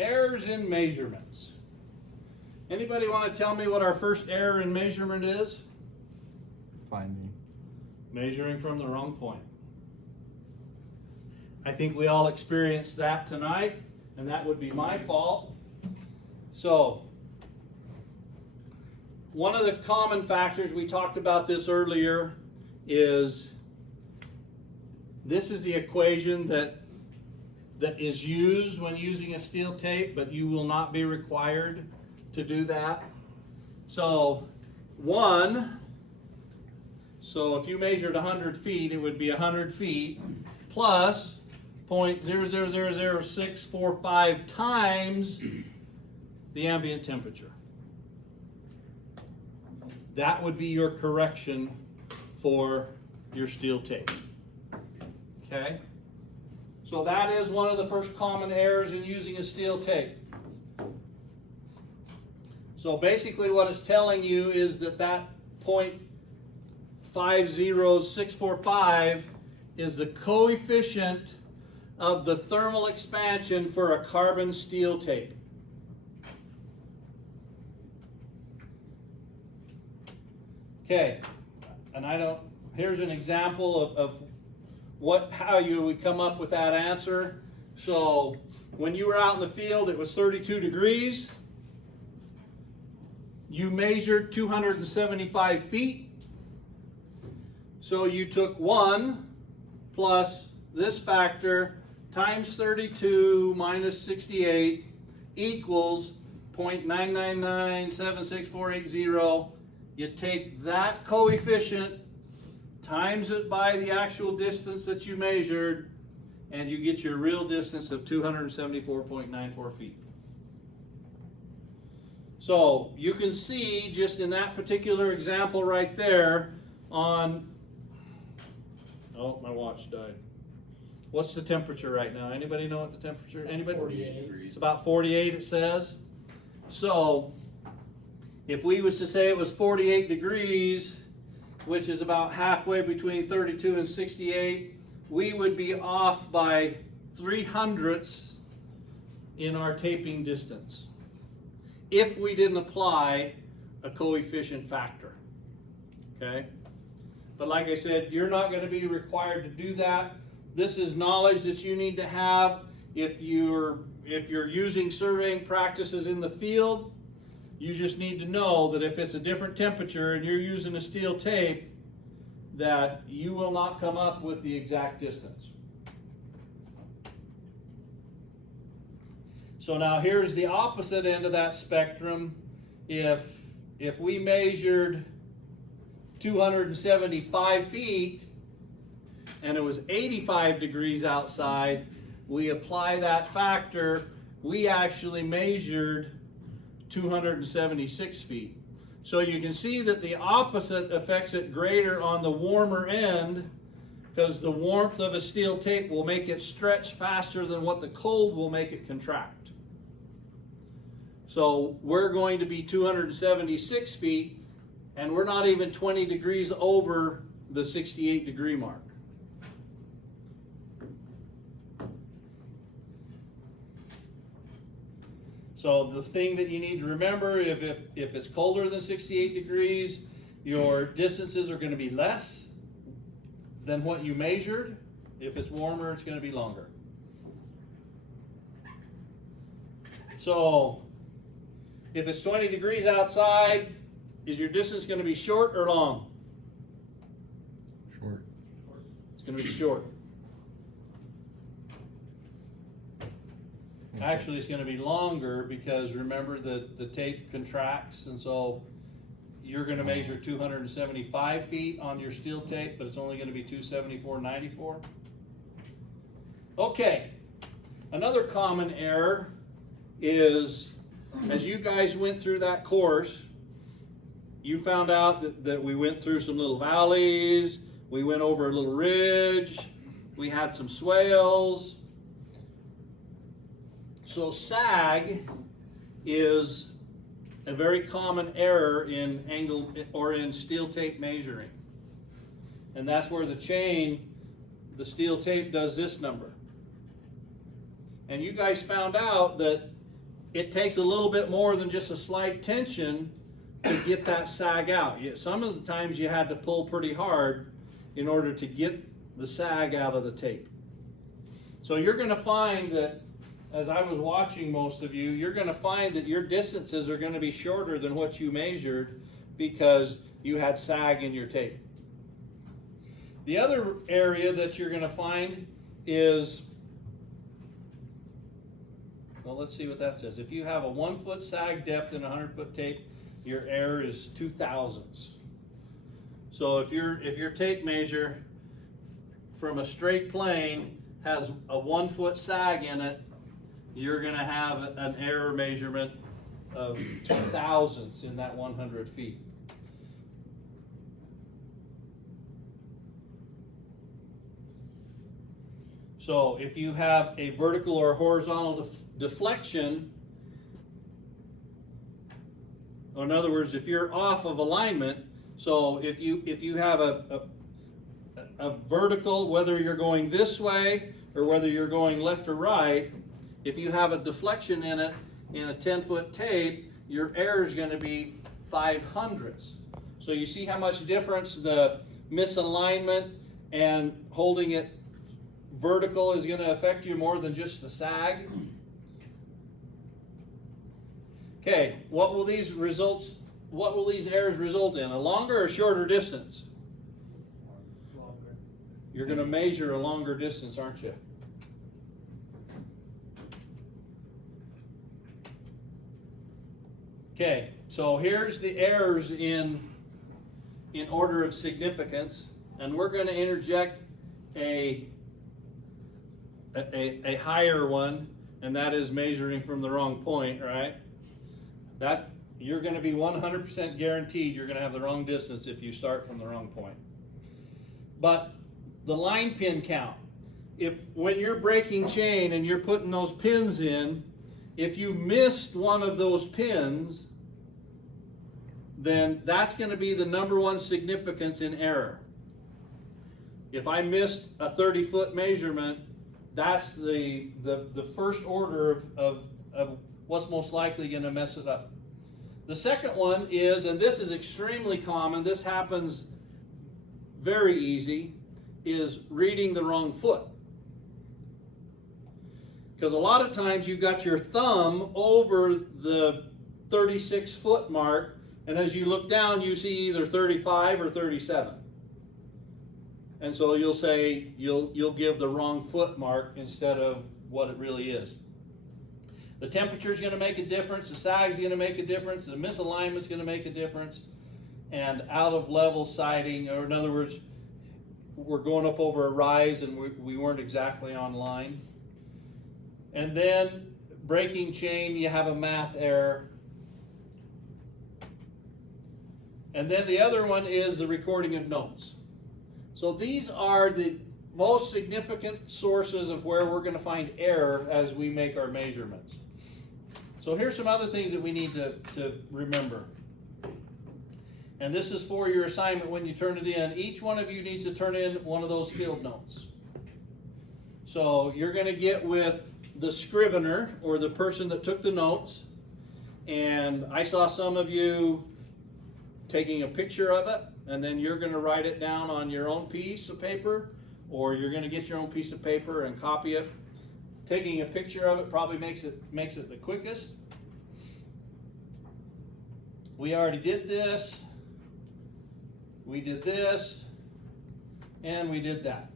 Errors in measurements. Anybody want to tell me what our first error in measurement is? Finding. Measuring from the wrong point. I think we all experienced that tonight, and that would be my fault. So, one of the common factors, we talked about this earlier, is this is the equation that is used when using a steel tape, but you will not be required to do that. So, so if you measured 100 feet, it would be 100 feet plus 0.00000645 times the ambient temperature. That would be your correction for your steel tape. Okay? So that is one of the first common errors in using a steel tape. So basically what it's telling you is that 0.50645 is the coefficient of the thermal expansion for a carbon steel tape. Okay, and here's an example of how you would come up with that answer. So when you were out in the field, it was 32 degrees. You measured 275 feet. So you took 1 plus this factor times 32 minus 68 equals 0.99976,480. You take that coefficient, times it by the actual distance that you measured, and you get your real distance of 274.94 feet. So you can see just in that particular example right there oh, my watch died. What's the temperature right now? Anybody know what the temperature? Anybody? 48 degrees. It's about 48, it says. So if we was to say it was 48 degrees, which is about halfway between 32 and 68, we would be off by 0.03 in our taping distance if we didn't apply a coefficient factor. Okay? But like I said, you're not going to be required to do that. This is knowledge that you need to have if you're using surveying practices in the field. You just need to know that if it's a different temperature and you're using a steel tape, that you will not come up with the exact distance. So now here's the opposite end of that spectrum. If we measured 275 feet and it was 85 degrees outside, we apply that factor, we actually measured 276 feet. So you can see that the opposite affects it greater on the warmer end, because the warmth of a steel tape will make it stretch faster than what the cold will make it contract. So we're going to be 276 feet, and we're not even 20 degrees over the 68 degree mark. So the thing that you need to remember, if it's colder than 68 degrees, your distances are going to be less than what you measured. If it's warmer, it's going to be longer. So if it's 20 degrees outside, is your distance going to be short or long? Short. It's going to be short. Actually, it's going to be longer because remember that the tape contracts, and so you're going to measure 275 feet on your steel tape, but it's only going to be 274.94. Okay, another common error is, as you guys went through that course, you found out that we went through some little valleys, we went over a little ridge, we had some swales. So sag is a very common error in angle or in steel tape measuring. And that's where the steel tape does this number. And you guys found out that it takes a little bit more than just a slight tension to get that sag out. Some of the times you had to pull pretty hard in order to get the sag out of the tape. So you're going to find that, as I was watching most of you, you're going to find that your distances are going to be shorter than what you measured because you had sag in your tape. The other area that you're going to find is, well, let's see what that says. If you have a 1 foot sag depth in a 100-foot tape, your error is 2 thousandths. So if your tape measure from a straight plane has a 1 foot sag in it, you're going to have an error measurement of 2 thousandths in that 100 feet. So if you have a vertical or horizontal deflection, or in other words, if you're off of alignment, so if you have a vertical, whether you're going this way or whether you're going left or right, if you have a deflection in it in a 10-foot tape, your error is going to be 5/100ths. So you see how much difference the misalignment and holding it vertical is going to affect you more than just the sag. Okay, what will these errors result in? A longer or shorter distance? Longer. You're going to measure a longer distance, aren't you? Okay, so here's the errors in order of significance, and we're going to interject a higher one, and that is measuring from the wrong point, right? That you're going to be 100% guaranteed you're going to have the wrong distance if you start from the wrong point. But the line pin count, when you're breaking chain and you're putting those pins in, if you missed one of those pins, then that's going to be the #1 significance in error. If I missed a 30-foot measurement, that's the first order of what's most likely going to mess it up. The second one is, and this is extremely common, this happens very easy, is reading the wrong foot. Because a lot of times you've got your thumb over the 36-foot mark, and as you look down you see either 35 or 37. And so you'll say, you'll give the wrong foot mark instead of what it really is. The temperature is going to make a difference, the sag is going to make a difference, the misalignment is going to make a difference, and out of level sighting, or in other words, we're going up over a rise and we weren't exactly on line. And then breaking chain, you have a math error. And then the other one is the recording of notes. So these are the most significant sources of where we're going to find error as we make our measurements. So here's some other things that we need to remember. And this is for your assignment when you turn it in. Each one of you needs to turn in one of those field notes. So you're going to get with the scrivener, or the person that took the notes. And I saw some of you taking a picture of it, and then you're going to write it down on your own piece of paper, or you're going to get your own piece of paper and copy it. Taking a picture of it probably makes it the quickest. We already did this. We did this, and we did that.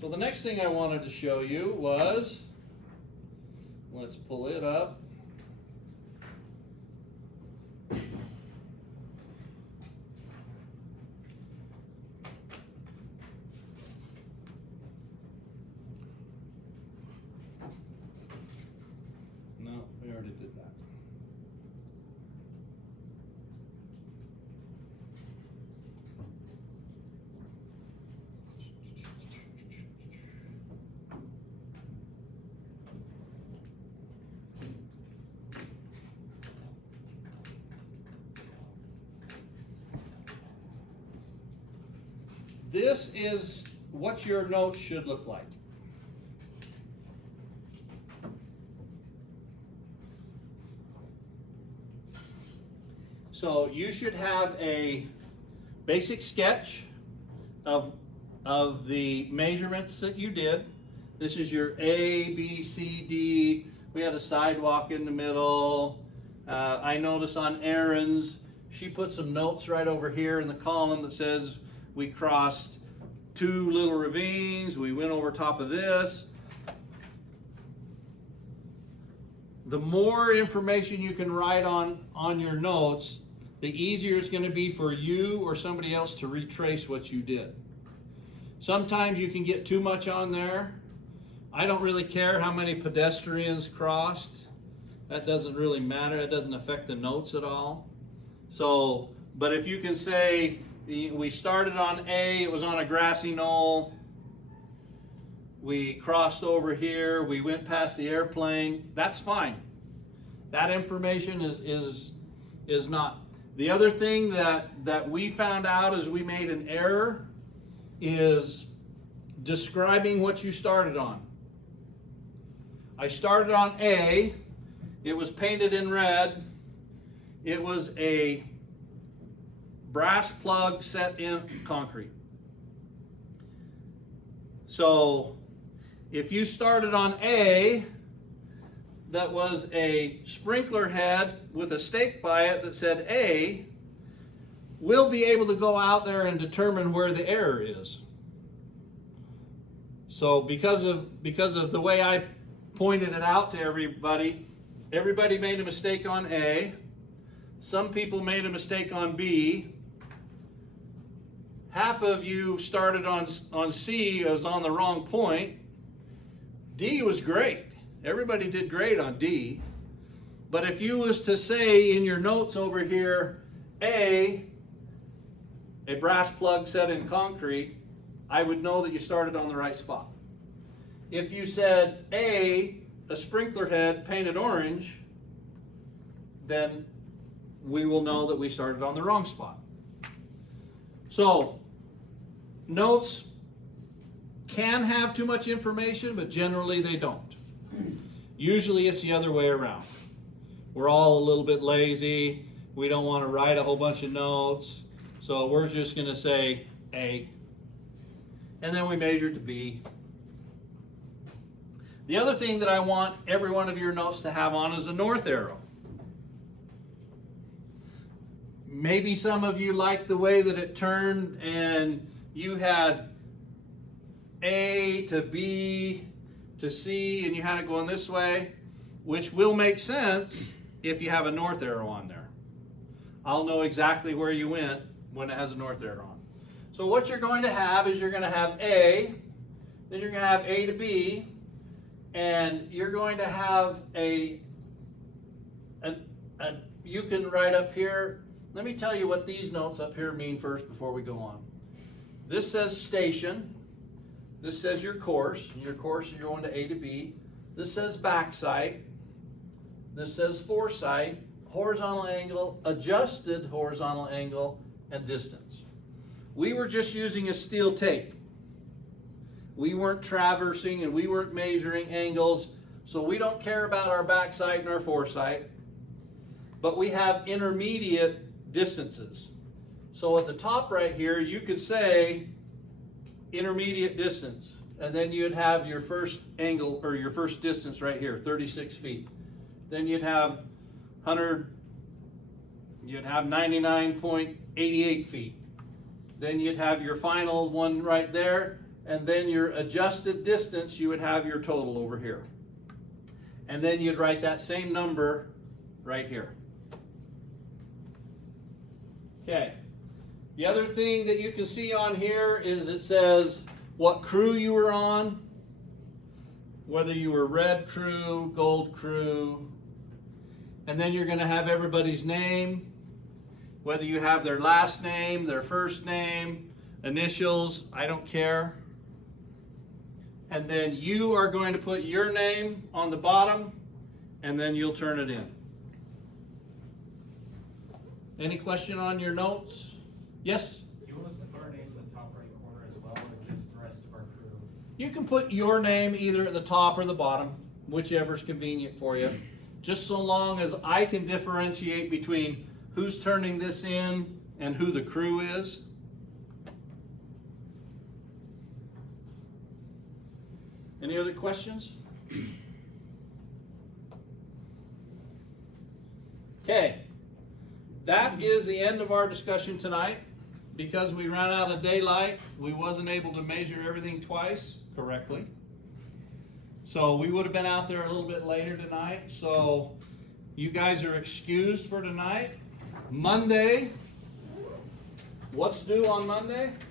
So the next thing I wanted to show you was, let's pull it up. No, we already did that. This is what your notes should look like. So you should have a basic sketch of the measurements that you did. This is your A, B, C, D. We had a sidewalk in the middle. I notice on Erin's, she put some notes right over here in the column that says we crossed 2 little ravines, we went over top of this. The more information you can write on your notes, the easier it's going to be for you or somebody else to retrace what you did. Sometimes you can get too much on there. I don't really care how many pedestrians crossed. That doesn't really matter. It doesn't affect the notes at all. So, but if you can say, we started on A, it was on a grassy knoll. We crossed over here, we went past the airplane, that's fine. That information is not. The other thing that we found out as we made an error is describing what you started on. I started on A, it was painted in red, it was a brass plug set in concrete. So if you started on A, that was a sprinkler head with a stake by it that said A, we'll be able to go out there and determine where the error is. So because of the way I pointed it out to everybody made a mistake on A, some people made a mistake on B, half of you started on C, was on the wrong point. D was great. Everybody did great on D. But if you was to say in your notes over here, A brass plug set in concrete, I would know that you started on the right spot. If you said A sprinkler head painted orange, then we will know that we started on the wrong spot. So, notes can have too much information, but generally they don't. Usually it's the other way around. We're all a little bit lazy. We don't want to write a whole bunch of notes. So we're just going to say A. And then we measure to B. The other thing that I want every one of your notes to have on is a north arrow. Maybe some of you liked the way that it turned and you had A to B to C and you had it going this way, which will make sense if you have a north arrow on there. I'll know exactly where you went when it has a north arrow on. So what you're going to have is you're going to have A, then you're going to have A to B, and you're going to have you can write up here. Let me tell you what these notes up here mean first before we go on. This says station. This says your course. Your course, you're going to A to B. This says backsite. This says foresight, horizontal angle, adjusted horizontal angle, and distance. We were just using a steel tape. We weren't traversing and we weren't measuring angles, so we don't care about our backside and our foresight. But we have intermediate distances. So at the top right here, you could say intermediate distance, and then you'd have your first angle or your first distance right here, 36 feet. Then you'd have 99.88 feet. Then you'd have your final one right there, and then your adjusted distance, you would have your total over here. And then you'd write that same number right here. Okay. The other thing that you can see on here is it says what crew you were on, whether you were red crew, gold crew, and then you're going to have everybody's name, whether you have their last name, their first name, initials, I don't care. And then you are going to put your name on the bottom, and then you'll turn it in. Any question on your notes? Yes? Do you want us to put our name in the top right corner as well, or just the rest of our crew? You can put your name either at the top or the bottom, whichever's convenient for you. Just so long as I can differentiate between who's turning this in and who the crew is. Any other questions? Okay, that is the end of our discussion tonight. Because we ran out of daylight, we wasn't able to measure everything twice correctly. So we would have been out there a little bit later tonight. So you guys are excused for tonight. Monday, what's due on Monday?